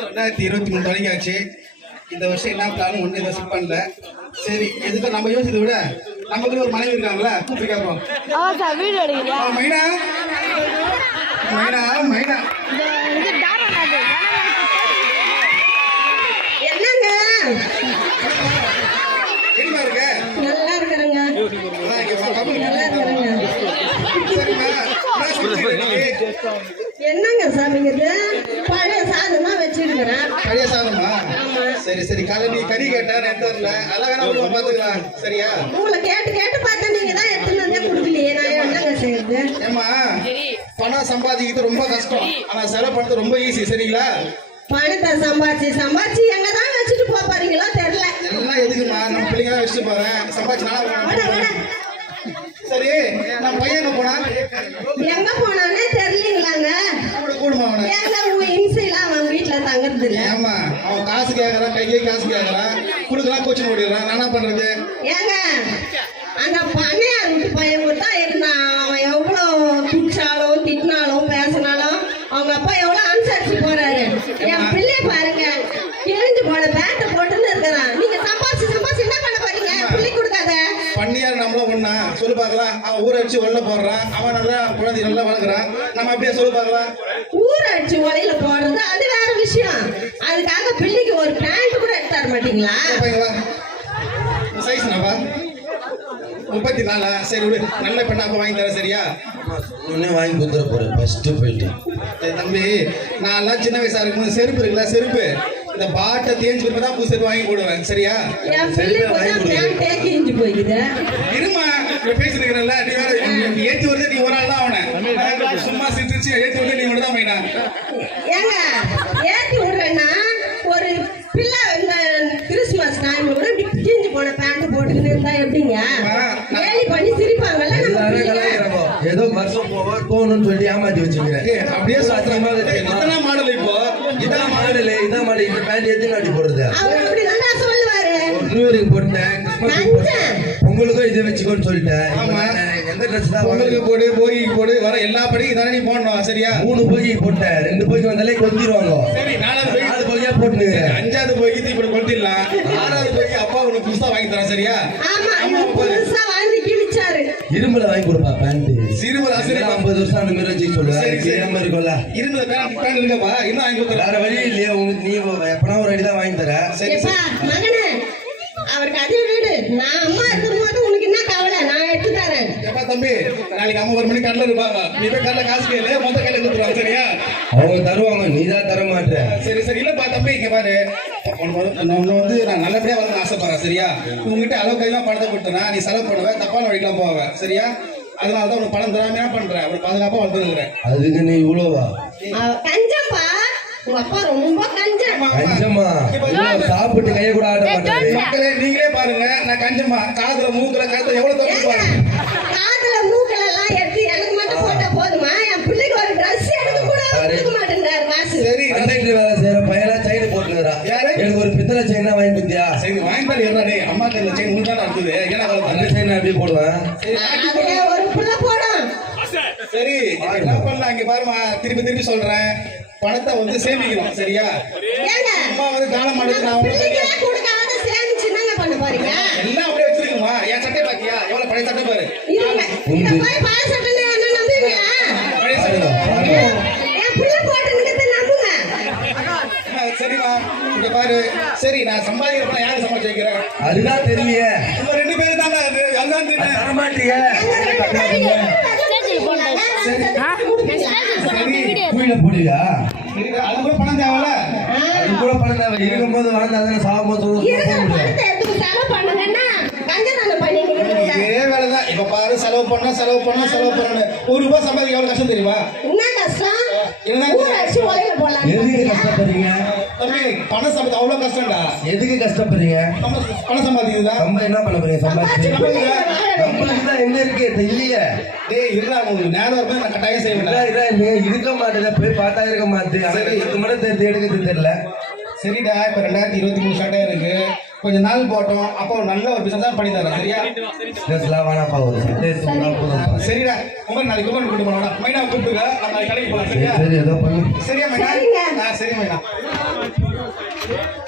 ரெண்டாயிரத்தி இருபத்தி மூணு தொடங்கியாச்சு. இந்த வருஷம் என்ன பிளான் ஒண்ணு இதை செட் பண்ணல. சரி எதுக்கு நம்ம யோசிச்சதை விட நமக்குன்னு ஒரு மனைவி இருக்காங்களா கூப்பிட்டு கேட்போம். மைனா? மைனா இந்த இது டாரா நாடு என்னங்க எப்படிமா இருக்க நல்லா இருக்கிறேங்க அதான் இங்க வா, கம்முனு நல்லா இருக்கிறேங்க சரிம்மா என்ன சொல்றீங்க இன்னைக்கு? இது பழைய சாதம் வச்சிருக்கிறேன். பழைய சாதமா? சரி சரி. காலை நீ கறி கேட்டா எந்த வரல. அதெல்லாம் வேணா உள்ள பாத்துக்கலாம் சரியா? உங்களை கேட்டு கேட்டு பார்த்தா நீங்க தான் எடுத்துன்னு வந்தே கொடுக்கலையே. நான் என்னங்க செய்யுது ஏமா பணம் சம்பாதிக்கிறது ரொம்ப கஷ்டம். ஆனா செலவு பண்றது ரொம்ப ஈஸி சரிங்களா? பணத்தை சம்பாதிச்சு சம்பாதிச்சு எங்க தான் வச்சுட்டு போறீங்களோ தெரியல. எல்லாம் எதுக்குமா? நம்ம பிள்ளைங்க தான் வச்சுட்டு போறேன். சம்பாதிச்சு நாளா சரி நம்ம பையன் எங்க போனா எங்க போனானே தெரியலீங்களாங்க. கூட கூடுமா அவனை? இன்சைலாம் அவன் வீட்டுல தங்குறது இல்ல. ஏமா அவன் காசு கேட்கறான் கையே காசு கேட்கறான் கொடுக்கலாம் கோச்சிங் ஓடிடுறான். நான் என்ன பண்றது? ஏங்க அந்த அவன் ஊரை வச்சு உள்ள போடுறான். அவன் நல்லா குழந்தை நல்லா வளர்க்குறான். நம்ம அப்படியே சொல்லு பார்க்கலாம். ஊர் அடிச்சு உலையில போடுறது அது வேற விஷயம். அதுக்காக பிள்ளைக்கு ஒரு பேண்ட் கூட எடுத்து தர மாட்டீங்களா? சைஸ் என்னப்பா? முப்பத்தி நாலா சரி விடு. நல்ல பெண்ணா அப்ப வாங்கி தரேன் சரியா? ஒன்னே வாங்கி கொடுத்துட போறேன். ஃபர்ஸ்ட் போயிட்டு. தம்பி நான் எல்லாம் சின்ன வயசா இருக்கும்போது செருப்பு இருக்குல்ல செருப்பு. இந்த பாட்டை தேஞ்சு தான் புது செருப்பு வாங்கி போடுவேன் சரியா? இருமா இருக்கிறல்ல நீ வேற ஏத்தி வருது நீ ஒரு ஆள் தான் அவனை சும்மா சிரிச்சு ஏத்தி வருது நீ மட்டும் தான் மைனா ஏங்க ஏத்தி விடுறேன்னா ஒரு பிள்ளை இந்த கிறிஸ்துமஸ் டைம்ல கூட இப்படி கிழிஞ்சு போன பேண்ட் போட்டுக்கிட்டு இருந்தா எப்படிங்க? கேலி பண்ணி சிரிப்பாங்கல்ல நம்ம ஏதோ வருஷம் போவ தோணும்னு சொல்லி ஏமாத்தி வச்சுக்கிறேன் அப்படியே இத்தனை மாடல் இப்போ? இதான் மாடல் இதான் மாடல். இந்த பேண்ட் எத்தனை நாட்டி போடுறது? அவர் அப்படிதான்டா சொல்லுவாரு. நியூ இயருக்கு போட்டேன் பொங்கலுக்கும் இதை வச்சுக்கோன்னு சொல்லிட்டேன். எந்த ட்ரெஸ் தான் பொங்கலுக்கு? போடு போகிக்கு போடு வர எல்லா படிக்கும் தானே நீ போடணும் சரியா? மூணு போய் போட்டேன். ரெண்டு போய்க்கு வந்தாலே கொத்திடுவாங்க சரி நாலாவது போய் நாலு போய்யா போட்டுனுக்கிறேன் அஞ்சாவது போய்க்கு இப்படி கொடுத்துடலாம் ஆறாவது போய்க்கு அப்பா உனக்கு புதுசா வாங்கி தரேன் சரியா? இரும்புல வாங்கி கொடுப்பா பேண்ட். சிறுவர் ஆசிரியர் ஐம்பது வருஷம் அந்த மாதிரி வச்சு சொல்லுவேன். தெரியாம இருக்கும்ல? பேண்ட் பேண்ட் இருக்கப்பா. இன்னும் வாங்கி கொடுத்துறேன் வேற வழி இல்லையா உங்க நீ எப்பனா ஒரு அடி தான் வாங்கி தர சரி அவருக்கு அதே வீடு. நான் அம்மா இருக்கும்போது நான் எடுத்து தரேன். ஏப்பா தம்பி நாளைக்கு அம்மா ஒரு மணிக்கு கடல இருப்பாங்க நீ போய் கடல காசு கேளு மொத்த கையில கொடுத்துருவாங்க சரியா? அவங்க தருவாங்க நீ தான் தர மாட்ட. சரி சரி. இல்லப்பா தம்பி இங்க பாரு. உனக்கு வந்து- நான் உன்னை வந்து நான் நல்லபடியா வந்து ஆசைப்படுறேன் சரியா? உங்ககிட்ட அளவுக்கு அதிகமா பணத்தை கொடுத்தனா நீ செலவு பண்ணுவ தப்பான வழிக்கெல்லாம் போவ சரியா? அதனால தான் உனக்கு பணம் தராம என்ன பண்றேன். ஒரு பாதுகாப்பா வளர்த்துருக்கிறேன் அதுக்கு நீ இவ்வளோவா? கஞ்சப்பா உங்க அப்பா ரொம்ப கஞ்சம். கஞ்சமா? இவ்வளவு சாப்பிட்டு கைய கூட ஆட்ட மாட்டாரு. மக்களே நீங்களே பாருங்க நான் கஞ்சமா? காதுல மூக்குல கழுத்துல எவ்வளவு தப்பு பாருங்க காதுல மூக்கல எல்லாம் எடுத்து எனக்கு மட்டும் போட்டா போதுமா? என் பிள்ளைக்கு ஒரு ட்ரெஸ் எடுக்க கூட அவர் கொடுக்க மாட்டேன்றாரு காசு சரி கண்டக்டர் வேலை செய்யற பையனா செயின் போட்டுக்கிறா யாரு? எனக்கு ஒரு பித்தளை செயினா வாங்கி கொடுத்தியா? சரி வாங்கி தரேன் இருடா டேய் அம்மா கையில செயின் தான் அடுத்தது ஏன்னா அந்த செயின் எப்படி போடுவேன்? ஒரு புள்ள போடும். சரி என்ன பண்ணலாம்? இங்க பாருமா திருப்பி திருப்பி சொல்றேன். பணத்தை வந்து சேமிக்கணும் சரியா? ஏங்க அம்மா வந்து போறீங்க? எல்லாம் அப்படியே வச்சிருக்குமா? என் சட்டை பாத்தியா? எவ்வளவு பழைய சட்டை பாரு. சரிம்மா. இங்க பாரு. சரி நான் சம்பாதிக்கிற பணம் யாரு சம்பாதிச்சு வைக்கிறேன்? அதுதான் தெரியலையே. நம்ம ரெண்டு பேரும் தானே அது. அதுதான் தெரியும் தர குயில போடுவியா? அது கூட பணம் தேவையில்ல. அது கூட பணம் தேவை. செலவு பண்ணுங்கன்னா கஞ்சதானம் பண்ணிட்டு இதே வேலைதான். இப்ப பாரு செலவு பண்ண செலவு பண்ண செலவு பண்ண ஒரு ரூபாய் சம்பாதிக்க எவ்வளவு கஷ்டம் தெரியுமா? என்ன கஷ்டம் எதுக்கு கஷ்டப்படுறீங்க? தம்பி பணம் சம்பாதி அவ்வளோ கஷ்டம்டா. எதுக்கு கஷ்டப்படுறீங்க? நம்ம பணம் சம்பாதிக்குதா நம்ம என்ன பண்ண போறீங்க? சம்பாதிச்சு. நம்மளுக்கு எங்க இருக்கு? இது டேய் இருந்தா உங்களுக்கு நேரம் இருக்கும் நான் கட்டாயம் செய்ய இருக்க மாட்டேன் போய் பார்த்தா இருக்க மாட்டேன் அதுக்கு இதுக்கு மட்டும் தேர்ந்து எடுக்கிறது தெரியல. சரிடா இப்போ ரெண்டாயிரத்தி இருபத்தி மூணு ஷார்ட்டாக இருக்கு. கொஞ்ச நாள் போட்டோம். அப்போ நல்ல ஒரு பிசினஸ் பண்ணி தரேன் சரியா? பிசினஸ்லாம் வேணாப்பா ஒரு போதும் சரிடா. உங்க நாளைக்கு உங்க கூப்பிட்டு போனோம் மைனா கூப்பிட்டு நம்ம கடைக்கு போகலாம் சரியா? சரி ஏதோ பண்ணு. சரியா மைனா? சரி மைனா. Yeah.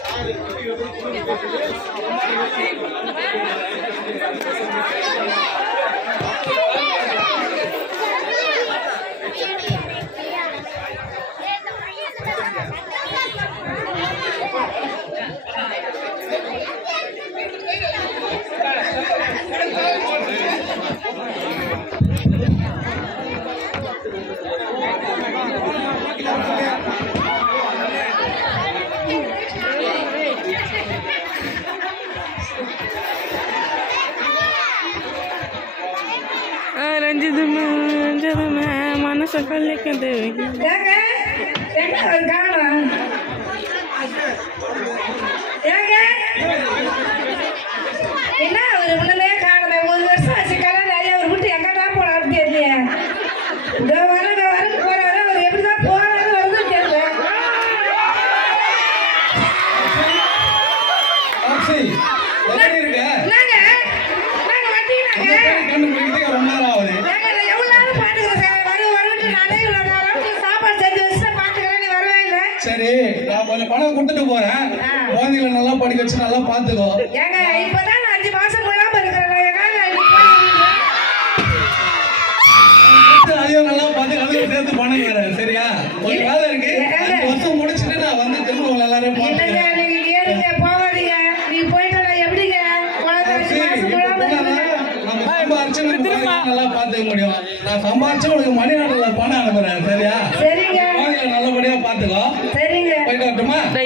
ಪಲ್ಯಕ್ಕೆ ಅಂದೇವಿ ಯಾಕೆ பணம் கொடுத்துட்டு போறேன். குழந்தைகளை நல்லா படிக்க வச்சு நல்லா பாத்துக்கோ ஏங்க இப்பதான் அஞ்சு மாசம் போடாம இருக்கிறேன் அதையும் நல்லா பார்த்து அதையும் சேர்த்து பணம் வேற சரியா? ஒரு வேலை இருக்கு. வருஷம் முடிச்சுட்டு நான் வந்து திரும்ப உங்களை எல்லாரையும் பார்த்துக்கிறேன். போவாதீங்க நீ போயிட்டு எப்படிங்க? நல்லா பாத்துக்க முடியும். நான் சம்பாரிச்சு உனக்கு மணி ஆர்டர்ல பணம் அனுப்புறேன் சரியா? நல்லபடியா பாத்துக்கோ Amen.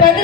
பதில்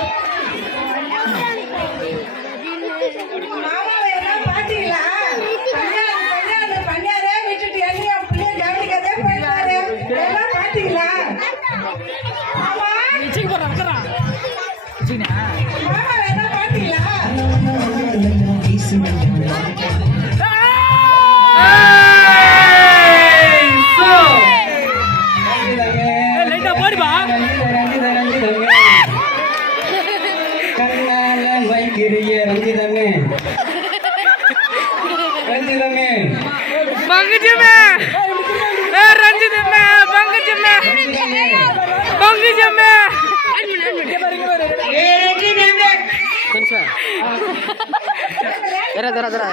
தர தர தர.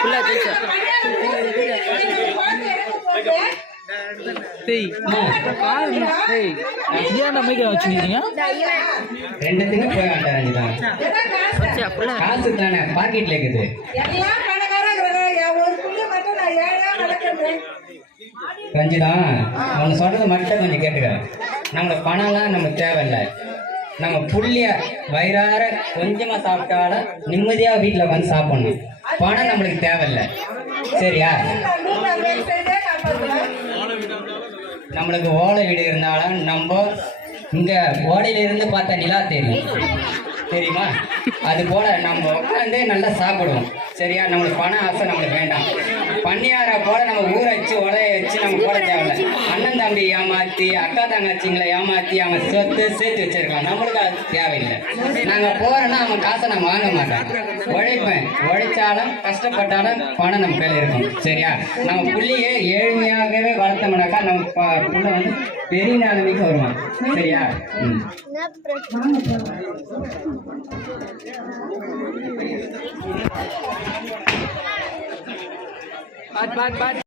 ஃபுல்லா ஜெயிச்ச டேய் பாரு டேய் ஏன் நம்ம தானே பாக்கெட்ல இருக்குது ரஞ்சிதா அவன் சொல்றது மட்டும் கொஞ்சம் கேட்டுக்க. நாங்க பணம்லாம் நமக்கு தேவையில்லை. நம்ம புள்ளிய வயிறார கொஞ்சமா சாப்பிட்டாலும் நிம்மதியா வீட்டுல வந்து சாப்பிடணும். பணம் நம்மளுக்கு தேவையில்லை. சரியா? நம்மளுக்கு ஓலை வீடு இருந்தாலும் நம்ம இங்க ஓடையில இருந்து பார்த்தா நிலா தெரியும். தெரியுமா? அது போல நம்ம உட்காந்து நல்லா சாப்பிடுவோம். சரியா? நம்மளுக்கு பண ஆசை நம்மளுக்கு வேண்டாம். பண்ணியார போல நம்ம ஊரை வச்சு உடைய வச்சு நம்ம போட தேவையில்ல. அண்ணன் தம்பி ஏமாத்தி அக்கா தங்கச்சிங்களை ஏமாத்தி அவன் சொத்து சேர்த்து வச்சிருக்கலாம். நம்மளுக்கு அது தேவையில்லை. நாங்க போறோம்னா அவன் காசை நம்ம வாங்க மாட்டோம். உழைப்பேன் உழைச்சாலும் கஷ்டப்பட்டாலும் பணம் நம்ம கையில் இருக்கும். சரியா? நம்ம புள்ளியை ஏழ்மையாகவே வளர்த்தோம்னாக்கா நம்ம ப- புள்ள வந்து பெரிய நிலைமைக்கு வருவான் சரியா? பாட் பாட் பாட்.